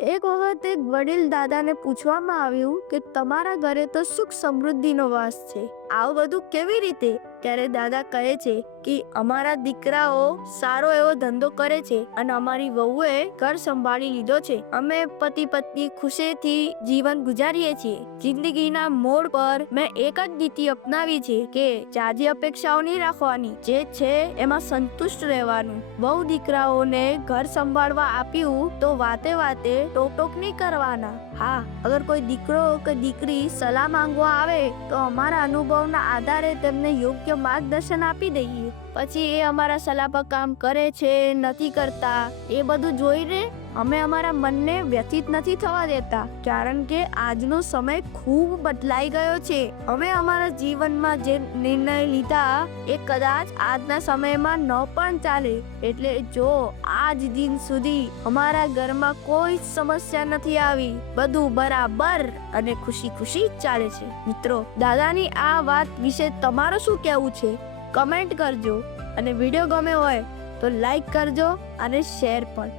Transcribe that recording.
એક વખત એક વડીલ દાદાને પૂછવામાં આવ્યું કે તમારા ઘરે તો સુખ સમૃદ્ધિનો વાસ છે, આવું બધું કેવી રીતે? ત્યારે દાદા કહે છે કે અમારા દીકરાઓ સારો એવો ધંધો કરે છે અને અમારી વહુએ ઘર સંભાળી લીધો છે. અમે પતિ પત્ની ખુશીથી જીવન ગુજારીએ છીએ. જિંદગીના મોડ પર મેં એક જ નીતિ અપનાવી છે કે જાજી અપેક્ષાઓ નહીં રાખવાની, જે છે એમાં સંતુષ્ટ રહેવાનું. વહુ દીકરાઓને ઘર સંભાળવા આપ્યું તો વાતે વાતે ટોક નહીં કરવાના. હા, અગર કોઈ દીકરો કે દીકરી સલાહ માંગવા આવે તો અમારા અનુભવના આધારે તેમને યોગ્ય માર્ગદર્શન આપી દઈએ. પછી એ અમારા સલાહ પર કામ કરે છે નથી કરતા, એ બધું જોઈને અમે અમારા મનને વ્યથિત નથી થવા દેતા, કારણ કે આજનો સમય ખૂબ બદલાઈ ગયો છે. અમે અમારા જીવનમાં જે નિર્ણય લીધા એ કદાચ આજના સમયમાં ન પણ ચાલે. એટલે જો આજ દિન સુધી અમારા ઘરમાં કોઈ સમસ્યા નથી આવી, બધું બરાબર અને ખુશી ખુશી ચાલે છે. મિત્રો, દાદાની આ વાત વિશે તમારું શું કહેવું છે? કમેન્ટ કરજો અને વિડીયો ગમે હોય તો લાઈક કરજો અને શેર પણ.